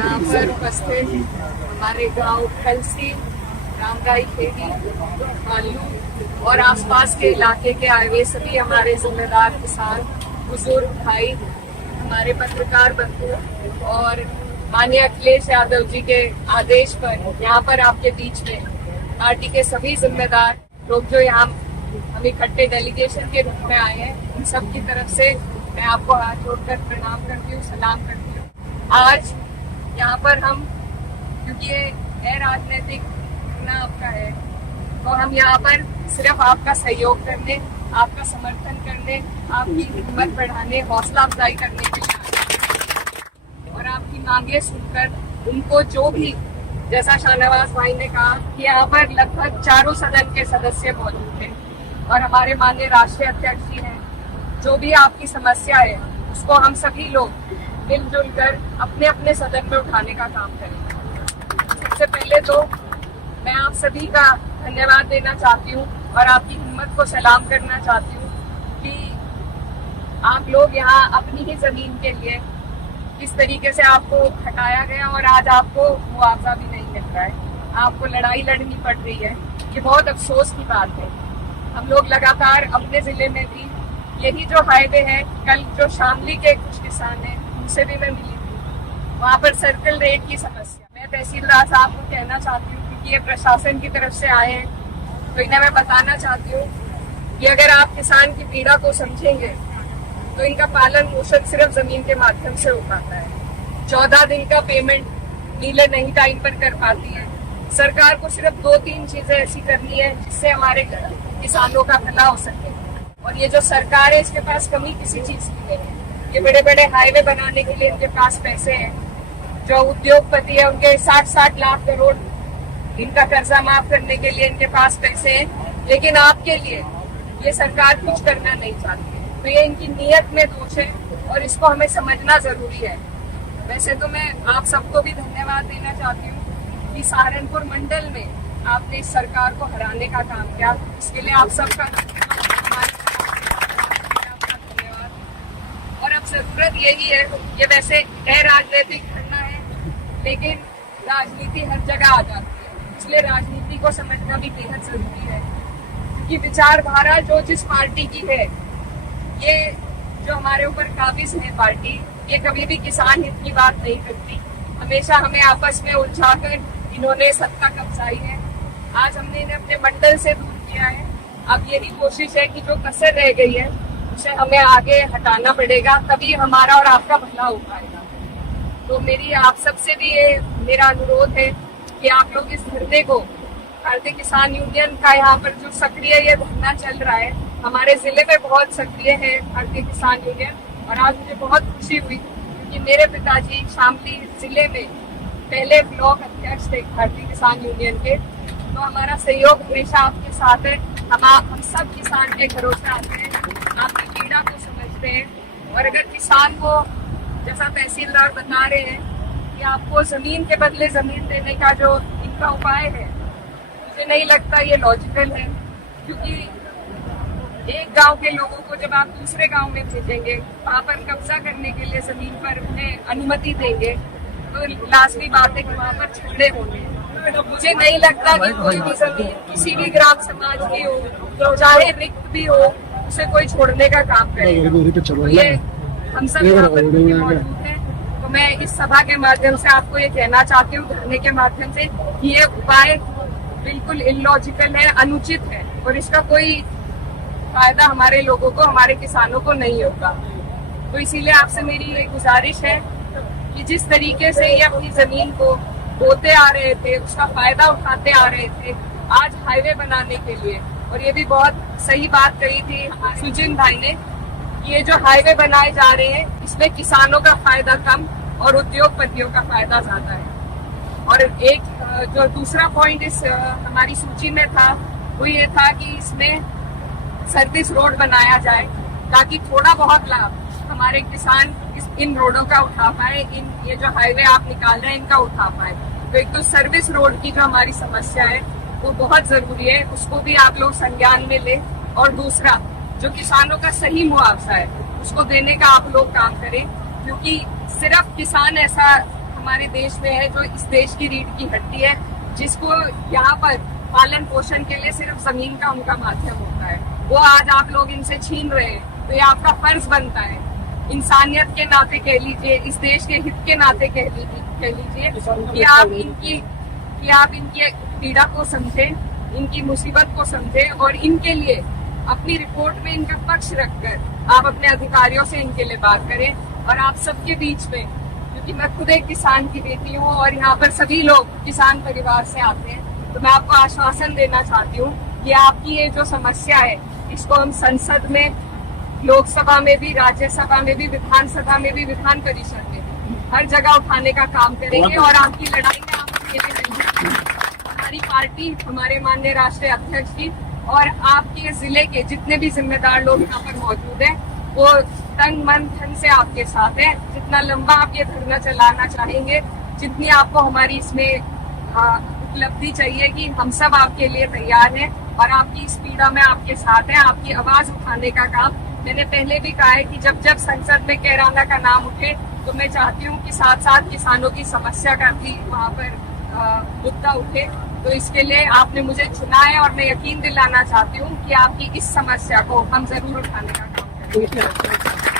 यहाँ पर उपस्थित हमारे गांव खलसी, रामराई खेड़ी, मालू और आसपास के इलाके के आए हुए सभी हमारे जिम्मेदार किसान, बुजुर्ग भाई, हमारे पत्रकार बंधु और माननीय अखिलेश यादव जी के आदेश पर यहाँ पर आपके बीच में पार्टी के सभी जिम्मेदार लोग जो यहाँ हम इकट्ठे डेलीगेशन के रूप में आए हैं, उन सब की तरफ से मैं आपको हाथ जोड़कर प्रणाम करती हूँ, सलाम करती हूँ। आज यहाँ पर हम, क्योंकि ये है राजनीतिक ना आपका है, तो हम यहाँ पर सिर्फ आपका सहयोग करने, आपका समर्थन करने, आपकी हिम्मत बढ़ाने, हौसला अफजाई करने के लिए और आपकी मांगे सुनकर उनको जो भी, जैसा शाहनवाज भाई ने कहा कि यहाँ पर लगभग चारों सदन के सदस्य मौजूद थे और हमारे माननीय राष्ट्रीय अध्यक्ष जी हैं, जो भी आपकी समस्या है उसको हम सभी लोग मिलजुल कर अपने अपने सदन में उठाने का काम करेंगे। सबसे पहले तो मैं आप सभी का धन्यवाद देना चाहती हूँ और आपकी हिम्मत को सलाम करना चाहती हूँ कि आप लोग यहाँ अपनी ही जमीन के लिए किस तरीके से आपको हटाया गया और आज आपको मुआवजा भी नहीं मिल रहा है, आपको लड़ाई लड़नी पड़ रही है। ये बहुत अफसोस की बात है। हम लोग लगातार अपने जिले में भी यही जो हाईवे है, कल जो शामली के कुछ किसान हैं उनसे भी मैं मिली थी, वहाँ पर सर्कल रेट की समस्या, मैं तहसीलदार साहब को कहना चाहती हूँ क्योंकि ये प्रशासन की तरफ से आए हैं, तो इन्हें मैं बताना चाहती हूँ कि अगर आप किसान की पीड़ा को समझेंगे तो इनका पालन पोषण सिर्फ जमीन के माध्यम से हो पाता है। 14 दिन का पेमेंट नीले नहीं टाइम पर कर पाती है। सरकार को सिर्फ 2-3 चीजें ऐसी करनी है जिससे हमारे किसानों का भला हो सके, और ये जो सरकार है इसके पास कमी किसी चीज की नहीं है। ये बड़े बड़े हाईवे बनाने के लिए इनके पास पैसे हैं, जो उद्योगपति है उनके 60-60 लाख करोड़ इनका कर्जा माफ करने के लिए इनके पास पैसे हैं, लेकिन आपके लिए ये सरकार कुछ करना नहीं चाहती है। तो ये इनकी नीयत में दोष है और इसको हमें समझना जरूरी है। वैसे तो मैं आप सबको भी धन्यवाद देना चाहती हूँ कि सहारनपुर मंडल में आपने इस सरकार को हराने का काम किया, इसके लिए आप सबका धन्यवाद। और अब जरूरत यही है, ये वैसे राजनीतिक करना है, लेकिन राजनीति हर जगह आ जाती है, इसलिए राजनीति को समझना भी बेहद जरूरी है। क्योंकि विचारधारा जो जिस पार्टी की है, ये जो हमारे ऊपर काबिज है पार्टी, ये कभी भी किसान हित की बात नहीं करती। हमेशा हमें आपस में उलझाकर इन्होंने सत्ता कब्जाई है। आज हमने इन्हें अपने मंडल से दूर किया है। अब यही कोशिश है कि जो कसर रह गई है उसे हमें आगे हटाना पड़ेगा, तभी हमारा और आपका भला हो पाएगा। तो मेरी आप सबसे भी ये मेरा अनुरोध है कि आप लोग इस धरने को, भारतीय किसान यूनियन का यहाँ पर जो सक्रिय ये धरना चल रहा है, हमारे जिले में बहुत सक्रिय है भारतीय किसान यूनियन, और आज मुझे बहुत खुशी हुई क्योंकि मेरे पिताजी शामली जिले में पहले ब्लॉक अध्यक्ष थे भारतीय किसान यूनियन के। तो हमारा सहयोग हमेशा आपके साथ है। हम सब किसान के घरों से आते हैं, आपकी पीड़ा को समझते हैं, और अगर किसान को, जैसा तहसीलदार बता रहे हैं कि आपको जमीन के बदले जमीन देने का जो इनका उपाय है, मुझे नहीं लगता ये लॉजिकल है। क्योंकि एक गांव के लोगों को जब आप दूसरे गांव में भेजेंगे, वहां पर कब्जा करने के लिए जमीन पर उन्हें अनुमति देंगे, तो लाजमी बात है कि वहां पर झगड़े होंगे। तो मुझे नहीं लगता कि कोई भी जमीन किसी भी ग्राम समाज की हो, चाहे रिक्त भी हो, उसे कोई छोड़ने का काम करेगा। तो ये हम सब यहाँ पर मौजूद हैं, तो मैं इस सभा के माध्यम से आपको ये कहना चाहती हूँ, धरने के माध्यम से, कि ये उपाय बिल्कुल इलॉजिकल है, अनुचित है, और इसका कोई फायदा हमारे लोगों को, हमारे किसानों को नहीं होगा। तो इसीलिए आपसे मेरी ये गुजारिश है कि जिस तरीके से ये अपनी जमीन को बोते आ रहे थे, उसका फायदा उठाते आ रहे थे आज हाईवे बनाने के लिए, और ये भी बहुत सही बात कही थी सुजिन भाई ने, ये जो हाईवे बनाए जा रहे हैं इसमें किसानों का फायदा कम और उद्योगपतियों का फायदा ज्यादा है। और एक जो दूसरा पॉइंट इस हमारी सूची में था, वो ये था कि इसमें सर्विस रोड बनाया जाए ताकि थोड़ा बहुत लाभ हमारे किसान इन रोडों का उठा पाए, ये जो हाईवे आप निकाल रहे हैं इनका उठा पाए। तो एक तो सर्विस रोड की जो हमारी समस्या है वो बहुत जरूरी है, उसको भी आप लोग संज्ञान में ले, और दूसरा जो किसानों का सही मुआवजा है उसको देने का आप लोग काम करें, क्योंकि सिर्फ किसान ऐसा हमारे देश में है, जो इस देश की रीढ़ की हड्डी है, जिसको यहाँ पर पालन पोषण के लिए सिर्फ जमीन का उनका माध्यम होता है, वो आज आप लोग इनसे छीन रहे हैं। तो ये आपका फर्ज बनता है, इंसानियत के नाते कह लीजिए, इस देश के हित के नाते कह लीजिए कि आप इनकी पीड़ा को समझें, इनकी मुसीबत को समझें और इनके लिए अपनी रिपोर्ट में इनका पक्ष रखकर आप अपने अधिकारियों से इनके लिए बात करें। और आप सबके बीच में, क्योंकि मैं खुद एक किसान की बेटी हूँ और यहाँ पर सभी लोग किसान परिवार से आते हैं, तो मैं आपको आश्वासन देना चाहती हूँ कि आपकी ये जो समस्या है, इसको हम संसद में, लोकसभा में भी, राज्यसभा में भी, विधानसभा में भी, विधान परिषद में भी, हर जगह उठाने का काम करेंगे और आपकी लड़ाई में आप अकेले नहीं हैं। हमारी पार्टी, हमारे माननीय राष्ट्रीय अध्यक्ष जी और आपके जिले के जितने भी जिम्मेदार लोग यहाँ पर मौजूद हैं, वो तन मन धन से आपके साथ हैं। जितना लंबा आप ये धरना चलाना चाहेंगे, जितनी आपको हमारी इसमें उपलब्धि चाहिए, कि हम सब आपके लिए तैयार हैं और आपकी इस पीड़ा में आपके साथ हैं। आपकी आवाज उठाने का काम, मैंने पहले भी कहा है कि जब जब संसद में कैराना का नाम उठे तो मैं चाहती हूँ कि साथ साथ किसानों की समस्या का भी वहाँ पर मुद्दा उठे। तो इसके लिए आपने मुझे चुना है और मैं यकीन दिलाना चाहती हूँ कि आपकी इस समस्या को हम जरूर उठाने का काम करेंगे।